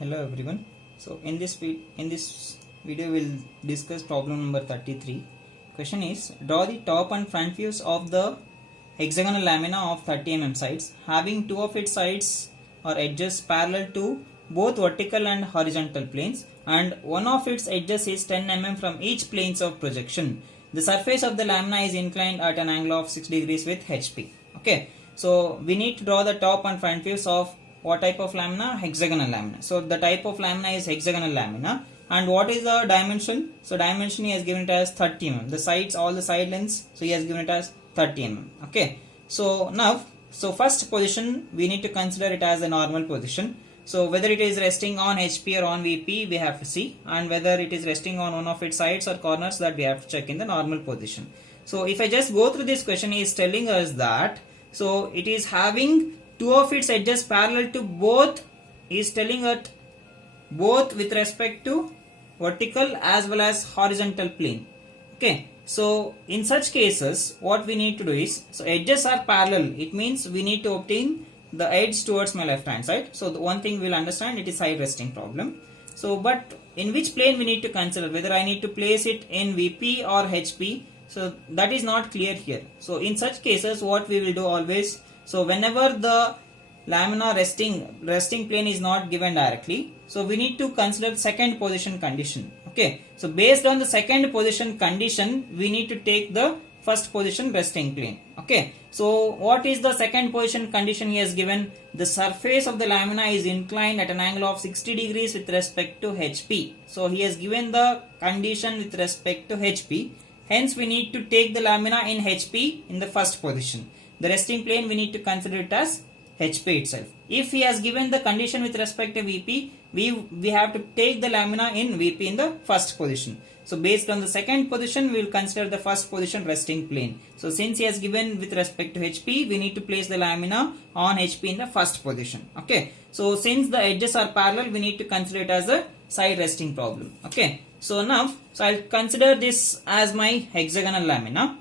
Hello everyone. So in this video we'll discuss problem number 33. Question is, draw the top and front views of the hexagonal lamina of 30 mm sides having two of its sides or edges parallel to both vertical and horizontal planes, and one of its edges is 10 mm from each planes of projection. The surface of the lamina is inclined at an angle of 6 degrees with HP. Okay, so we need to draw the top and front views of what type of lamina? Hexagonal lamina. So the type of lamina is hexagonal lamina. And what is the dimension? So dimension he has given it as 30 mm. The sides, all the side lengths, so he has given it as 30 mm. Okay. So now, first position we need to consider it as a normal position. So whether it is resting on HP or on VP, we have to see, and whether it is resting on one of its sides or corners, that we have to check in the normal position. So if I just go through this question, he is telling us that so it is having two of its edges parallel to both, is telling it both with respect to vertical as well as horizontal plane. Okay, so in such cases what we need to do is, so edges are parallel, it means we need to obtain the edge towards my left hand side. So the one thing we'll understand, it is side resting problem. So but in which plane we need to consider, whether I need to place it in VP or HP, so that is not clear here. So in such cases what we will do always, so whenever the lamina resting plane is not given directly, so we need to consider second position condition. Okay, so based on the second position condition, we need to take the first position resting plane. Okay, so what is the second position condition he has given? The surface of the lamina is inclined at an angle of 60 degrees with respect to HP. So he has given the condition with respect to HP. Hence we need to take the lamina in HP in the first position. The resting plane we need to consider it as HP itself. If he has given the condition with respect to VP, we have to take the lamina in VP in the first position. So based on the second position, we will consider the first position resting plane. So since he has given with respect to HP, we need to place the lamina on HP in the first position. Okay. So since the edges are parallel, we need to consider it as a side resting problem. Okay. So now, I'll consider this as my hexagonal lamina.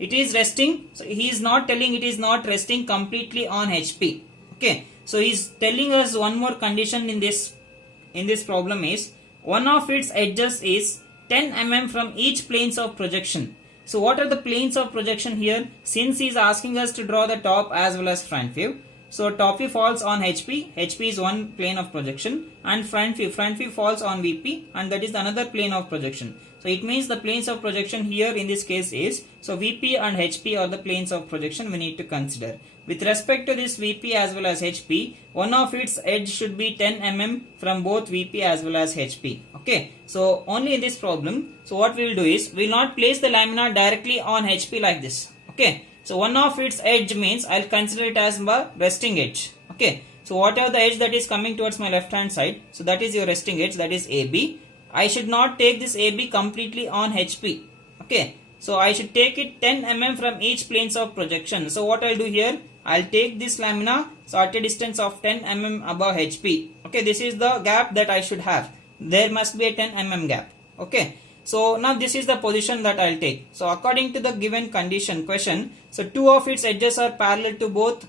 It is resting, so he is not telling it is not resting completely on HP. Okay, so he is telling us one more condition in this problem is, one of its edges is 10 mm from each planes of projection. So what are the planes of projection here? Since he is asking us to draw the top as well as front view, so top view falls on HP. HP is one plane of projection, and front view falls on VP, and that is another plane of projection. So it means the planes of projection here in this case is, so VP and HP are the planes of projection we need to consider. With respect to this VP as well as HP, one of its edge should be 10 mm from both VP as well as HP. Okay, so only in this problem, so what we will do is, we will not place the lamina directly on HP like this. Okay, so one of its edge means I'll consider it as my resting edge. Okay, so whatever the edge that is coming towards my left hand side, so that is your resting edge, that is AB. I should not take this AB completely on HP. Okay, so I should take it 10 mm from each planes of projection. So what I'll do here, I'll take this lamina, so at a distance of 10 mm above HP. Okay, this is the gap that I should have. There must be a 10 mm gap. Okay, so now this is the position that I'll take. So according to the given condition question, so two of its edges are parallel to both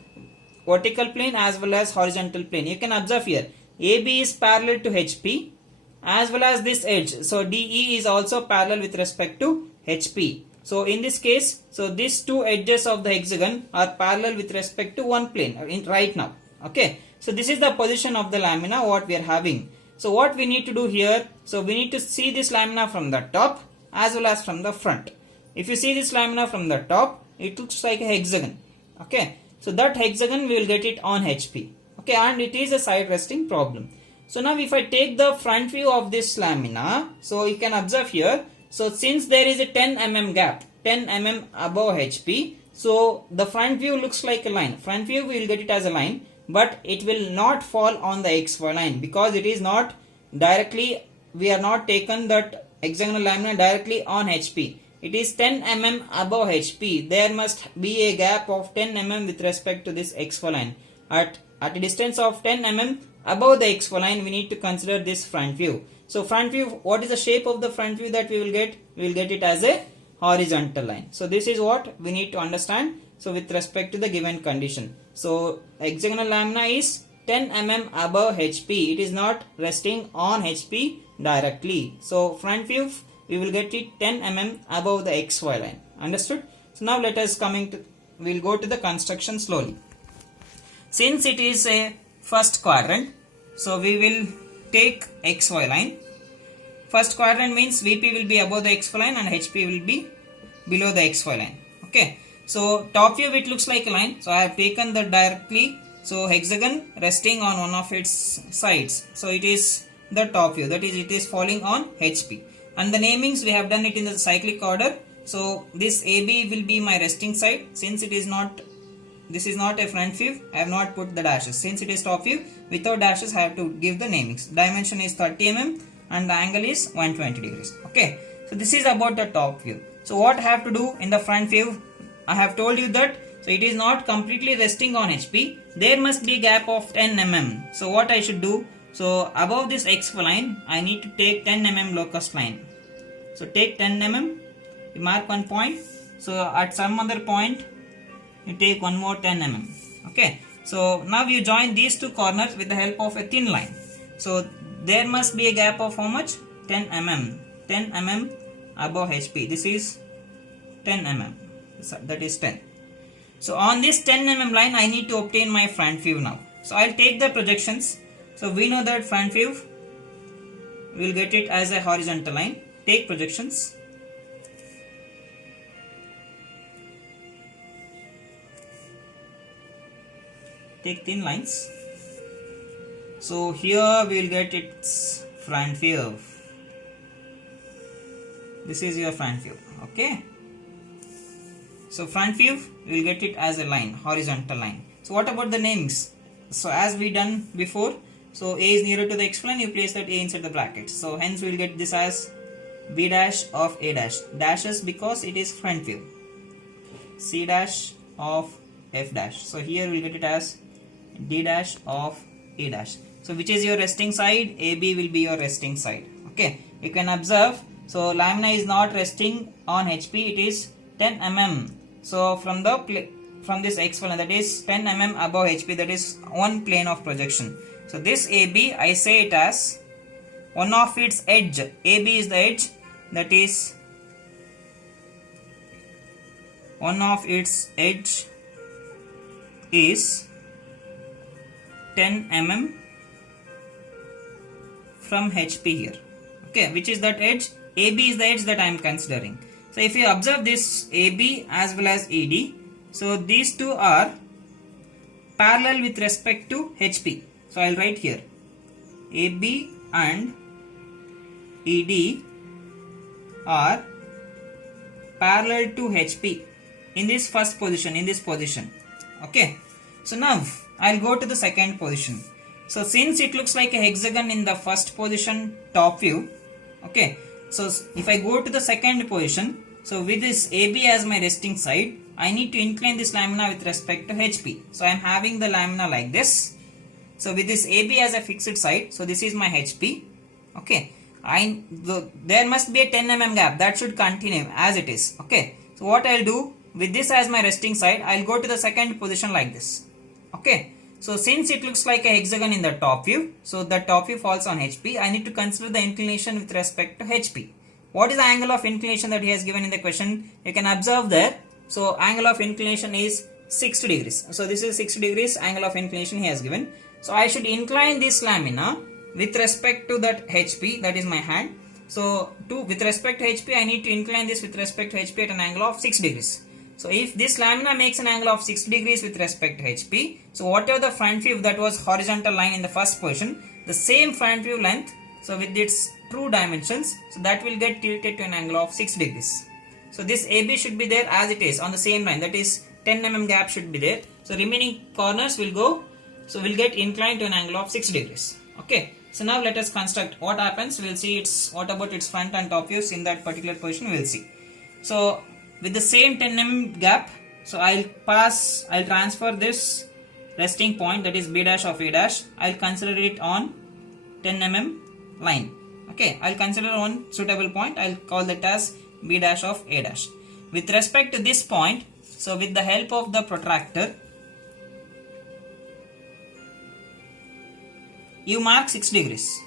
vertical plane as well as horizontal plane. You can observe here, AB is parallel to HP as well as this edge. So DE is also parallel with respect to HP. So in this case, so these two edges of the hexagon are parallel with respect to one plane right now. Okay, so this is the position of the lamina what we are having. So what we need to do here, so we need to see this lamina from the top as well as from the front. If you see this lamina from the top, it looks like a hexagon. Okay, so that hexagon we will get it on HP. Okay, and it is a side resting problem. So now if I take the front view of this lamina, so you can observe here, so since there is a 10 mm gap, 10 mm above HP, so the front view looks like a line. Front view we will get it as a line, but it will not fall on the XY line because it is not directly, we are not taken that hexagonal lamina directly on HP. It is 10 mm above HP. There must be a gap of 10 mm with respect to this XY line. At a distance of 10 mm above the XY line, we need to consider this front view. So front view, what is the shape of the front view that we will get? We will get it as a horizontal line. So this is what we need to understand. So with respect to the given condition, so hexagonal lamina is 10 mm above HP. It is not resting on HP directly. So front view, we will get it 10 mm above the XY line. Understood? So now let us we'll go to the construction slowly. Since it is a first quadrant, so we will take XY line. First quadrant means VP will be above the XY line and HP will be below the XY line. Okay. So top view it looks like a line. So I have taken that directly. So hexagon resting on one of its sides. So it is the top view. That is, it is falling on HP. And the namings we have done it in the cyclic order. So this AB will be my resting side. Since it is not, this is not a front view, I have not put the dashes. Since it is top view, without dashes I have to give the namings. Dimension is 30 mm and the angle is 120 degrees. Okay. So this is about the top view. So what I have to do in the front view, I have told you that so it is not completely resting on HP. There must be gap of 10 mm. So what I should do? So above this X line, I need to take 10 mm locus line. So take 10 mm, you mark one point. So at some other point, you take one more 10 mm. Okay. So now you join these two corners with the help of a thin line. So there must be a gap of how much? 10 mm. 10 mm above HP. This is 10 mm. That is 10. So on this 10 mm line, I need to obtain my front view now. So I'll take the projections. So we know that front view, we'll get it as a horizontal line. Take projections. Take thin lines. So here we'll get its front view. This is your front view. Okay. So front view, we will get it as a line, horizontal line. So what about the names? So as we done before, so A is nearer to the X line, you place that A inside the brackets. So hence we will get this as B dash of A dash. Dashes because it is front view. C dash of F dash. So here we will get it as D dash of A dash. So which is your resting side? AB will be your resting side. Okay. You can observe. So lamina is not resting on HP. It is 10 mm. So from this X line, that is 10 mm above HP, that is one plane of projection. So this AB, I say it as one of its edge. AB is the edge, that is one of its edge is 10 mm from HP here. Okay, which is that edge? AB is the edge that I am considering. So if you observe this AB as well as ED, so these two are parallel with respect to HP. So I will write here AB and ED are parallel to HP in this first position, in this position. Okay. So now I will go to the second position. So since it looks like a hexagon in the first position top view, okay. So if I go to the second position, so with this AB as my resting side, I need to incline this lamina with respect to HP. So I am having the lamina like this. So with this AB as a fixed side, so this is my HP. Okay. There must be a 10 mm gap that should continue as it is. Okay. So what I will do with this as my resting side, I will go to the second position like this. Okay. So since it looks like a hexagon in the top view, so the top view falls on HP, I need to consider the inclination with respect to HP. What is the angle of inclination that he has given in the question? You can observe there. So angle of inclination is 60 degrees. So this is 60 degrees angle of inclination he has given. So I should incline this lamina with respect to that HP, that is my hand. So with respect to HP, I need to incline this with respect to HP at an angle of 6 degrees. So if this lamina makes an angle of 60 degrees with respect to HP, so whatever the front view that was horizontal line in the first position, the same front view length, so with its true dimensions, so that will get tilted to an angle of 6 degrees. So this AB should be there as it is on the same line, that is 10 mm gap should be there. So remaining corners will go, so we'll get inclined to an angle of 6 degrees. Okay. So now let us construct what happens. We'll see what about its front and top views in that particular position. We'll see. So with the same 10 mm gap, so I'll transfer this resting point, that is B dash of A dash. I'll consider it on 10 mm line. Okay, I'll consider one suitable point. I'll call that as B dash of A dash. With respect to this point, so with the help of the protractor, you mark 6 degrees.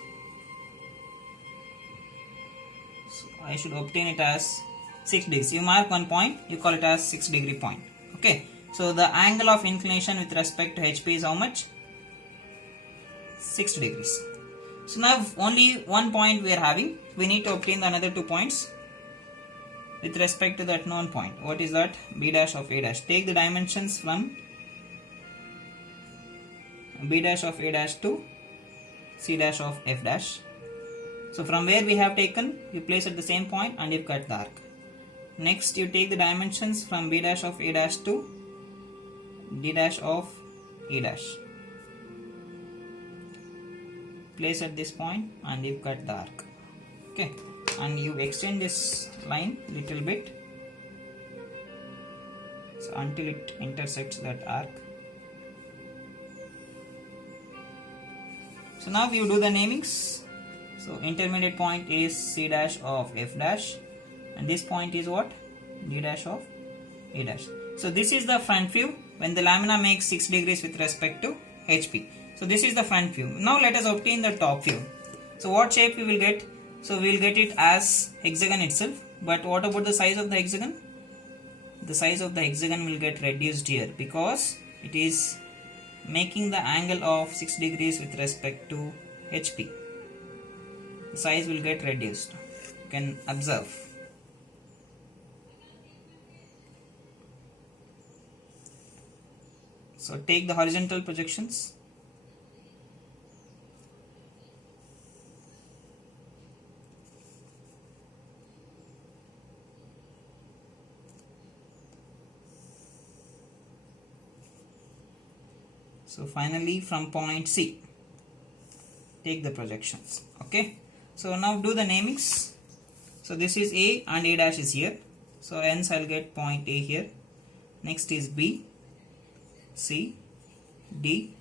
So I should obtain it as 6 degrees. You mark one point, you call it as 6 degree point. Okay. So the angle of inclination with respect to HP is how much? 6 degrees. So now only one point we are having. We need to obtain the another 2 points with respect to that known point. What is that? B dash of A dash. Take the dimensions from B dash of A dash to C dash of F dash. So from where we have taken, you place at the same point and you cut the arc. Next you take the dimensions from B dash of A dash to D dash of E dash. Place at this point and you cut the arc. Okay, and you extend this line little bit, so until it intersects that arc. So now you do the namings. So intermediate point is C dash of F dash, and this point is what? D dash of A dash. So this is the front view when the lamina makes 6 degrees with respect to HP. So this is the front view. Now let us obtain the top view. So what shape we will get? So we will get it as hexagon itself. But what about the size of the hexagon? The size of the hexagon will get reduced here because it is making the angle of 6 degrees with respect to HP. The size will get reduced. You can observe. So take the horizontal projections. So finally from point C, take the projections. Okay. So now do the namings. So this is A and A dash is here. So hence I'll get point A here. Next is B, C, D,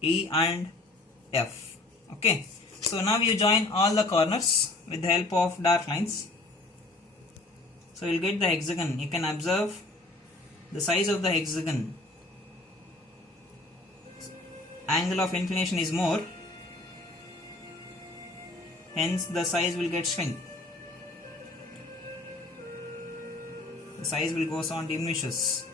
E and F. Okay. So now you join all the corners with the help of dark lines. So you'll get the hexagon. You can observe the size of the hexagon. Angle of inclination is more, hence the size will get shrink. The size will goes on diminishes.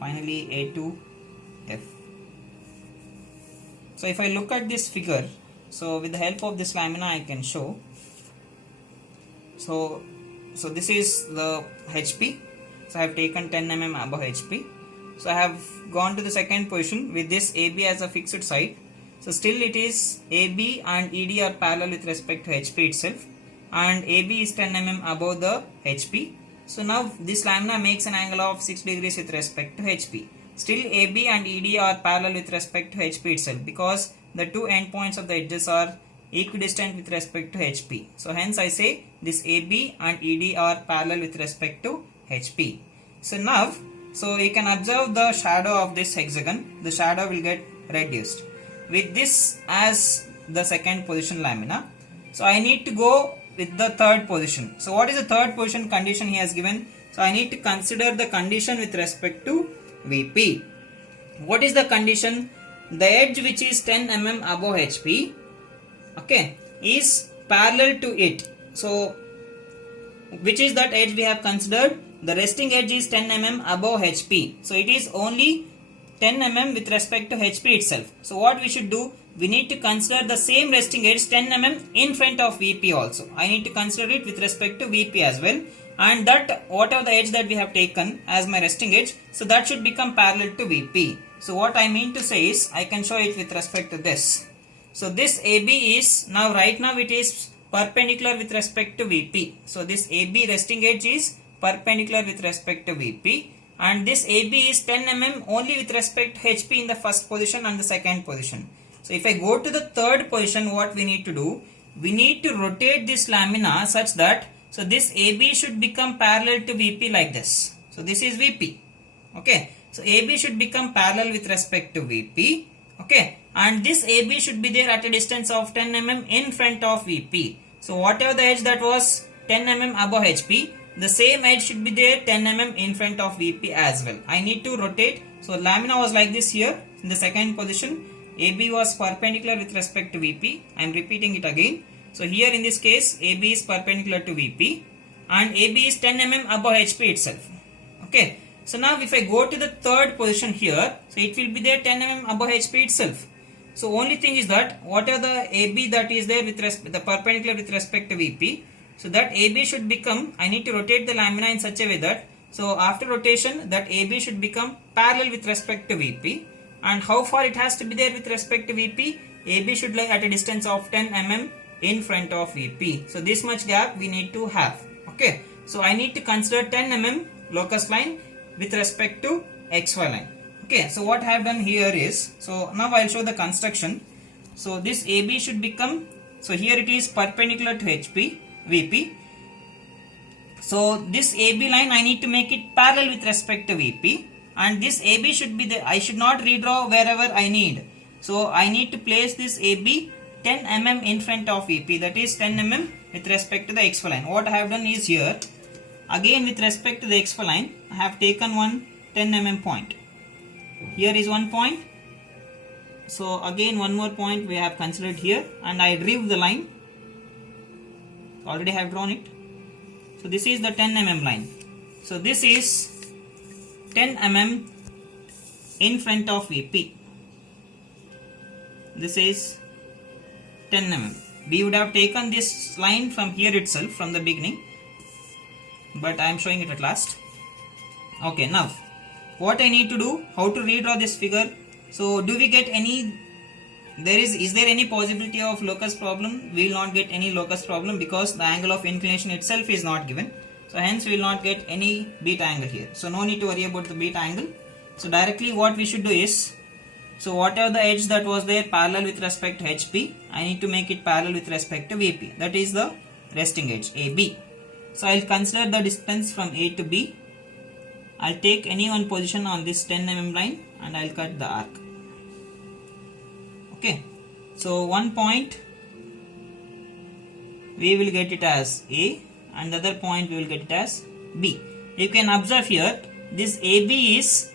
Finally A to F. So if I look at this figure, so with the help of this lamina I can show. So this is the HP. So I have taken 10 mm above HP. So I have gone to the second position with this AB as a fixed side. So still it is AB and ED are parallel with respect to HP itself, and AB is 10 mm above the HP. So now this lamina makes an angle of 6 degrees with respect to HP. Still AB and ED are parallel with respect to HP itself because the two endpoints of the edges are equidistant with respect to HP. So hence I say this AB and ED are parallel with respect to HP. So now, so you can observe the shadow of this hexagon. The shadow will get reduced. With this as the second position lamina, so I need to go with the third position. So what is the third position condition he has given? So I need to consider the condition with respect to VP. What is the condition? The edge which is 10 mm above HP, okay, is parallel to it. So which is that edge we have considered? The resting edge is 10 mm above HP. So it is only 10 mm with respect to HP itself. So what we should do? We need to consider the same resting edge 10 mm in front of VP also. I need to consider it with respect to VP as well. And that whatever the edge that we have taken as my resting edge, so that should become parallel to VP. So what I mean to say is, I can show it with respect to this. So this AB is, now right now it is perpendicular with respect to VP. So this AB resting edge is perpendicular with respect to VP, and this AB is 10 mm only with respect to HP in the first position and the second position. So if I go to the third position, what we need to do? We need to rotate this lamina such that, so this AB should become parallel to VP like this. So this is VP. Okay. So AB should become parallel with respect to VP. Okay. And this AB should be there at a distance of 10 mm in front of VP. So whatever the edge that was 10 mm above HP, the same edge should be there 10 mm in front of VP as well. I need to rotate So lamina was like this here in the second position. AB was perpendicular with respect to VP. I am repeating it again. So here in this case AB is perpendicular to VP and AB is 10 mm above HP itself. Okay. So now if I go to the third position here, so it will be there 10 mm above HP itself. So only thing is that whatever the AB that is there with the perpendicular with respect to VP, so that AB should become, I need to rotate the lamina in such a way that, so after rotation that AB should become parallel with respect to VP. And how far it has to be there with respect to VP? AB should lie at a distance of 10 mm in front of VP. So this much gap we need to have. Okay. So I need to consider 10 mm locus line with respect to XY line. Okay. So what I have done here is, so now I will show the construction. So this AB should become, so here it is perpendicular to VP. So this AB line I need to make it parallel with respect to VP. And this AB should be there. I should not redraw wherever I need. So I need to place this AB 10 mm in front of VP, that is 10 mm with respect to the XY line. What I have done is here, again with respect to the XY line, I have taken one 10 mm point. Here is one point. So again one more point we have considered here, and I drew the line. Already have drawn it. So this is the 10 mm line. So this is 10 mm in front of VP. This is 10 mm. We would have taken this line from here itself from the beginning, but I am showing it at last. Okay, now what I need to do, how to redraw this figure. So do we get any, is there any possibility of locus problem? We will not get any locus problem because the angle of inclination itself is not given. So hence we will not get any beta angle here. So no need to worry about the beta angle. So directly what we should do is, so whatever the edge that was there parallel with respect to HP, I need to make it parallel with respect to VP. That is the resting edge AB. So I will consider the distance from A to B. I will take any one position on this 10 mm line and I will cut the arc. Okay. So one point we will get it as A, and the other point we will get it as B. You can observe here, this AB is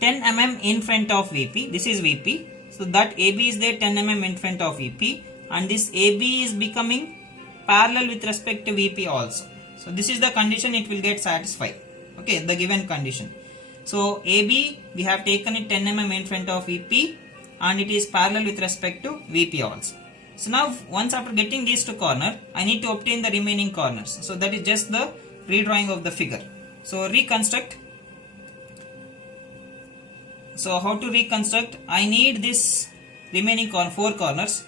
10 mm in front of VP. This is VP. So that AB is there 10 mm in front of VP, and this AB is becoming parallel with respect to VP also. So this is the condition it will get satisfied. Okay, the given condition. So AB we have taken it 10 mm in front of VP and it is parallel with respect to VP also. So now once after getting these two corners, I need to obtain the remaining corners. So that is just the redrawing of the figure. So reconstruct. So how to reconstruct? I need this remaining four corners,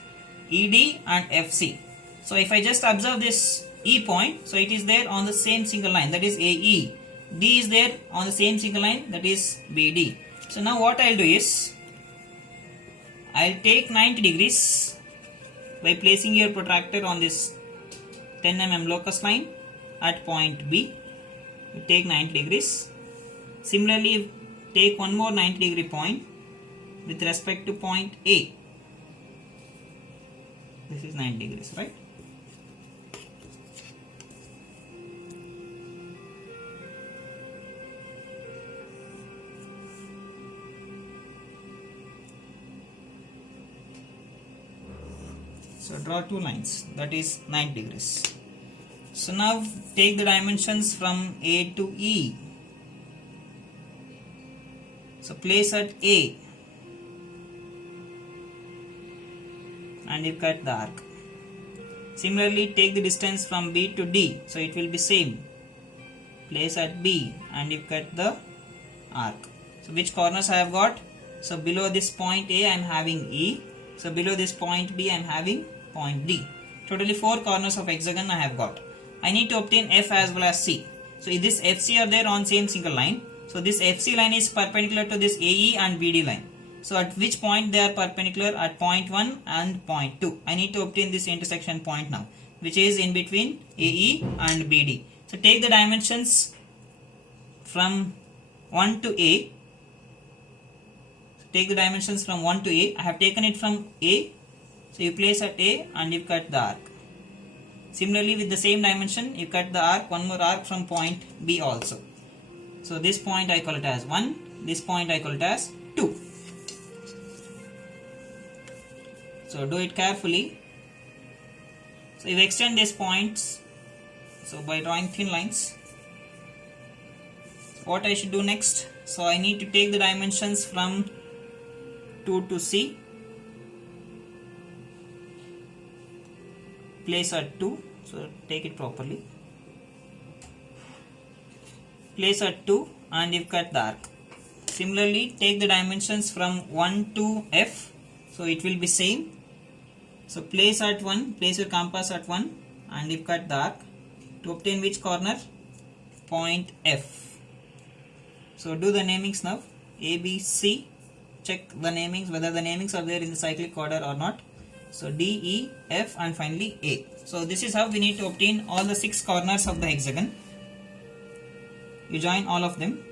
ED and FC. So if I just observe this E point, so it is there on the same single line, that is AE. D is there on the same single line, that is BD. So now what I will do is, I will take 90 degrees by placing your protractor on this 10 mm locus line at point B. You take 90 degrees. Similarly, take one more 90 degree point with respect to point A. This is 90 degrees, right? So draw two lines, that is 90 degrees. So now take the dimensions from A to E. So place at A and you cut the arc. Similarly, take the distance from B to D. So it will be same. Place at B and you cut the arc. So which corners I have got? So below this point A I am having E. So below this point B I am having point D. Totally 4 corners of hexagon I have got. I need to obtain F as well as C. So this FC are there on same single line. So this FC line is perpendicular to this AE and BD line. So at which point they are perpendicular? At point 1 and point 2. I need to obtain this intersection point now, which is in between AE and BD. So take the dimensions from 1 to A. Take the dimensions from 1 to A. I have taken it from A. So you place at A and you cut the arc. Similarly, with the same dimension, you cut the arc, one more arc from point B also. So this point I call it as 1, this point I call it as 2. So do it carefully. So if you extend these points, so by drawing thin lines, what I should do next? So I need to take the dimensions from 2 to C, place at 2, so take it properly, place at 2 and you cut the arc. Similarly, take the dimensions from 1 to F, so it will be same. So place at 1, place your compass at 1 and you cut the arc to obtain which corner? Point F. So do the namings now. A, B, C. Check the namings, whether the namings are there in the cyclic order or not. So D, E, F and finally A. So this is how we need to obtain all the 6 corners of the hexagon. You join all of them.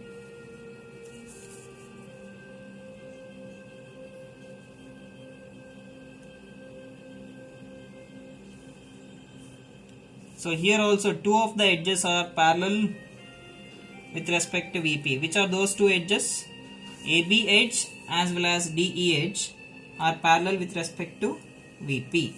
So here also 2 of the edges are parallel with respect to VP. Which are those 2 edges? AB edge as well as DE edge are parallel with respect to VP.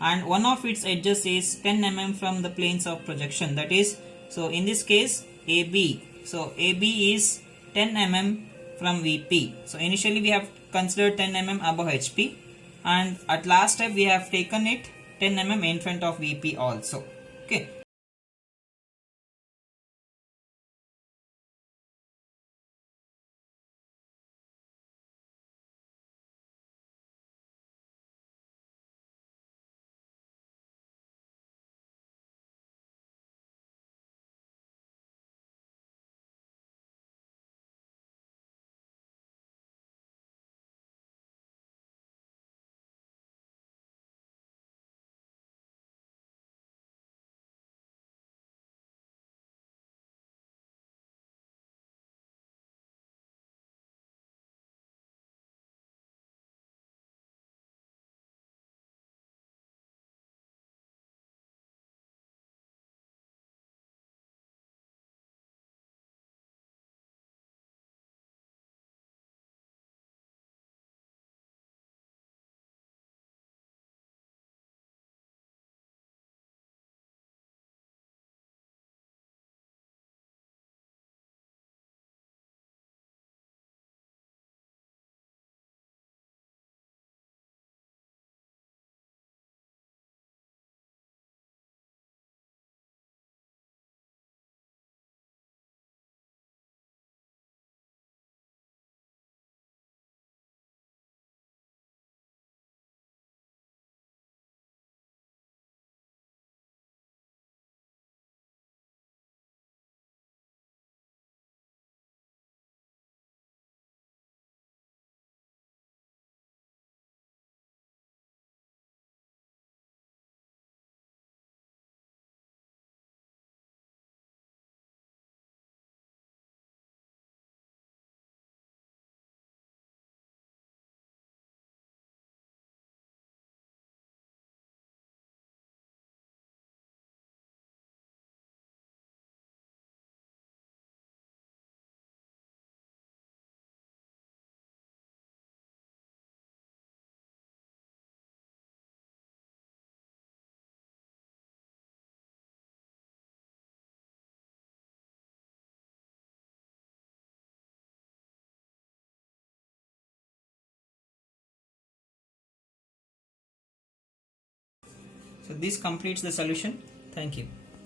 And one of its edges is 10 mm from the planes of projection. That is, so in this case AB. So AB is 10 mm from VP. So initially we have considered 10 mm above HP. And at last step we have taken it 10 mm in front of VP also. Okay. So this completes the solution. Thank you.